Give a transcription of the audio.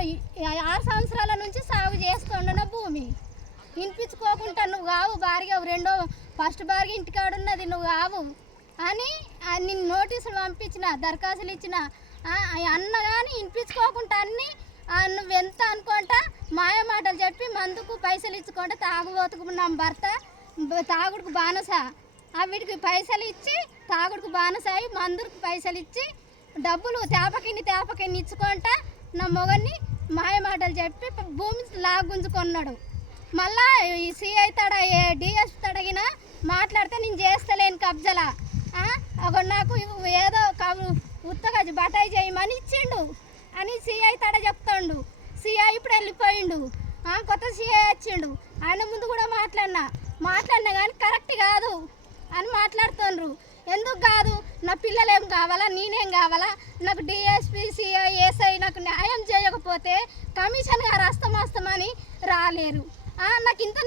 6 సంవత్సరాల నుంచి సాగు చేస్తుండన భూమి వినిపించుకోకుండా నువ్వు కావు భార్య ఫస్ట్ భార్య ఇంటికాడున్నది నువ్వు కావు అని నేను నోటీసులు పంపించిన దరఖాస్తులు ఇచ్చిన అన్న కానీ వినిపించుకోకుండా అన్నీ నువ్వెంత అనుకుంటా మాయ మాటలు చెప్పి మందుకు పైసలు ఇచ్చుకుంటా తాగుబోతుకు నా భర్త తాగుడుకు బానస వీటికి పైసలు ఇచ్చి తాగుడుకు బానసాయి మందుకు పైసలు ఇచ్చి డబ్బులు తేపకిన్ని ఇచ్చుకుంటా నా మొగన్ని మాయ మాటలు చెప్పి భూమి లాగుంజుకున్నాడు. మళ్ళా ఈ సిఐ డిఎస్ తడగిన మాట్లాడితే నేను చేస్తలేను కబ్జలా నాకు ఏదో ఉత్తగా బటాయి చేయమని ఇచ్చిండు అని సిఐ చెప్తాడు. సిఐ ఇప్పుడు వెళ్ళిపోయిండు, కొత్త సిఐ వచ్చిండు. ఆయన ముందు కూడా మాట్లాడినా కానీ కరెక్ట్ కాదు అని మాట్లాడుతుండ్రు. ఎందుకు కాదు? నా పిల్లలు ఏం కావాలా, నేనేం కావాలా? నాకు డిఎస్పీ సిఐ ఎస్ఐ నాకు న్యాయం చేయకపోతే కమిషన్ గారు అస్తమని రాలేరు. నాకు ఇంత